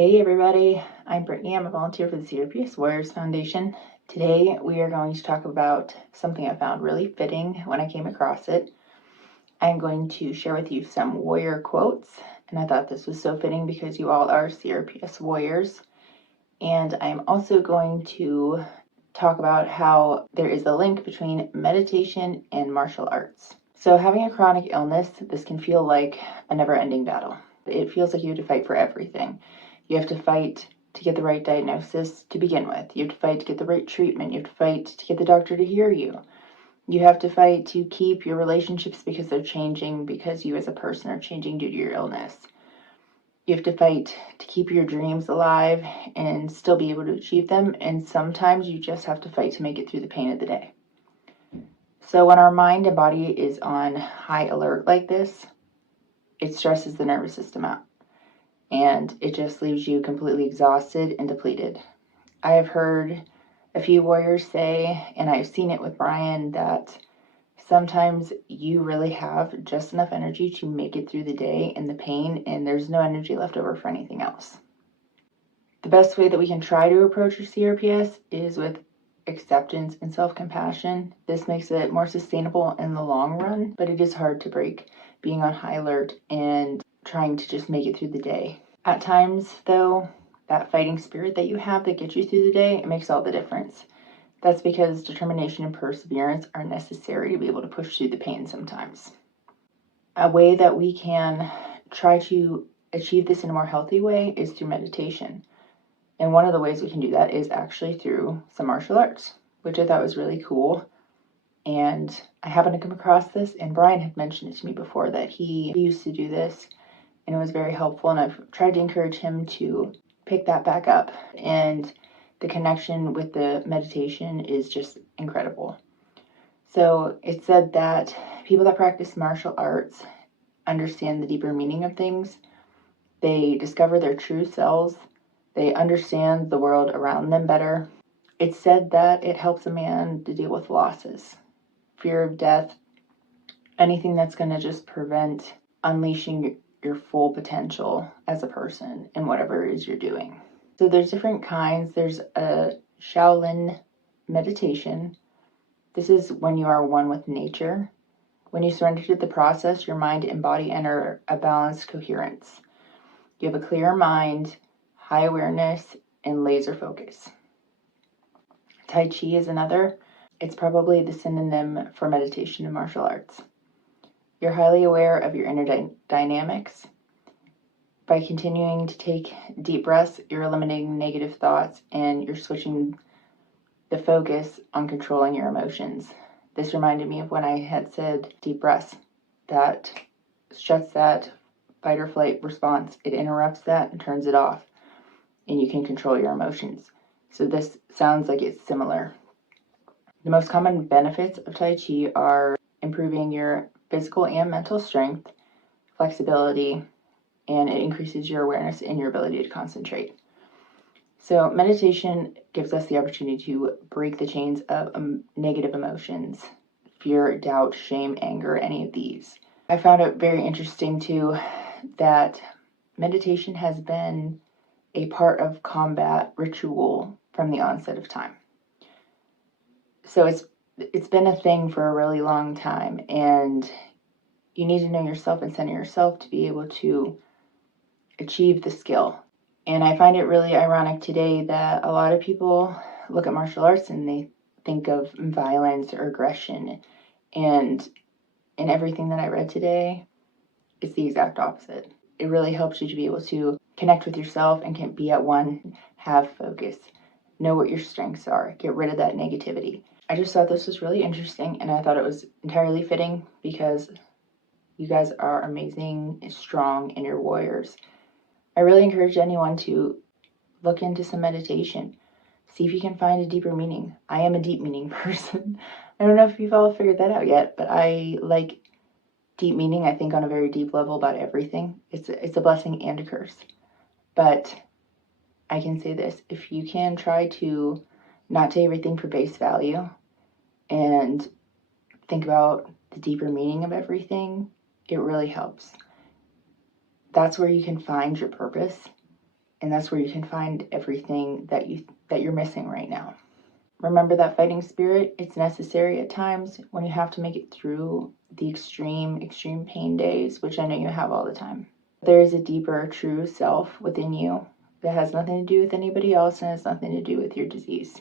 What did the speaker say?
Hey everybody, I'm Brittany. I'm a volunteer for the CRPS Warriors Foundation. Today we are going to talk about something I found really fitting when I came across it. I'm going to share with you some warrior quotes, and I thought this was so fitting because you all are CRPS warriors. And I'm also going to talk about how there is a link between meditation and martial arts. So having a chronic illness, this can feel like a never-ending battle. It feels like you have to fight for everything. You have to fight to get the right diagnosis to begin with. You have to fight to get the right treatment. You have to fight to get the doctor to hear you. You have to fight to keep your relationships because they're changing because you as a person are changing due to your illness. You have to fight to keep your dreams alive and still be able to achieve them. And sometimes you just have to fight to make it through the pain of the day. So when our mind and body is on high alert like this, it stresses the nervous system out. And it just leaves you completely exhausted and depleted. I have heard a few warriors say, and I've seen it with Brian, that sometimes you really have just enough energy to make it through the day and the pain, and there's no energy left over for anything else. The best way that we can try to approach your CRPS is with acceptance and self-compassion. This makes it more sustainable in the long run, but it is hard to break being on high alert and trying to just make it through the day. At times, though, that fighting spirit that you have that gets you through the day, it makes all the difference. That's because determination and perseverance are necessary to be able to push through the pain sometimes. A way that we can try to achieve this in a more healthy way is through meditation. And one of the ways we can do that is actually through some martial arts, which I thought was really cool. And I happened to come across this, and Brian had mentioned it to me before that he used to do this, and it was very helpful. And I've tried to encourage him to pick that back up. And the connection with the meditation is just incredible. So it said that people that practice martial arts understand the deeper meaning of things. They discover their true selves. They understand the world around them better. It's said that it helps a man to deal with losses, fear of death, anything that's going to just prevent unleashing your full potential as a person in whatever it is you're doing. So there's different kinds. There's a Shaolin meditation. This is when you are one with nature. When you surrender to the process, your mind and body enter a balanced coherence. You have a clear mind, high awareness, and laser focus. Tai Chi is another. It's probably the synonym for meditation and martial arts. You're highly aware of your inner dynamics. By continuing to take deep breaths, you're eliminating negative thoughts and you're switching the focus on controlling your emotions. This reminded me of when I had said deep breaths. That shuts that fight or flight response. It interrupts that and turns it off, and you can control your emotions. So this sounds like it's similar. The most common benefits of Tai Chi are improving your physical and mental strength, flexibility, and it increases your awareness and your ability to concentrate. So meditation gives us the opportunity to break the chains of negative emotions, fear, doubt, shame, anger, any of these. I found it very interesting too that meditation has been a part of combat ritual from the onset of time. So it's been a thing for a really long time, and you need to know yourself and center yourself to be able to achieve the skill. And I find it really ironic today that a lot of people look at martial arts and they think of violence or aggression. And in everything that I read today, it's the exact opposite. It really helps you to be able to connect with yourself and can be at one, have focus, know what your strengths are, get rid of that negativity. I just thought this was really interesting, and I thought it was entirely fitting because you guys are amazing and strong and you're warriors. I really encourage anyone to look into some meditation. See if you can find a deeper meaning. I am a deep meaning person. I don't know if you've all figured that out yet, but I like deep meaning. I think on a very deep level about everything. It's a blessing and a curse. But I can say this, if you can try to not take everything for base value and think about the deeper meaning of everything, it really helps. That's where you can find your purpose And that's where you can find everything that you're missing right now. Remember that fighting spirit. It's necessary at times when you have to make it through the extreme pain days, which I know you have all the time. There is a deeper, true self within you that has nothing to do with anybody else and has nothing to do with your disease.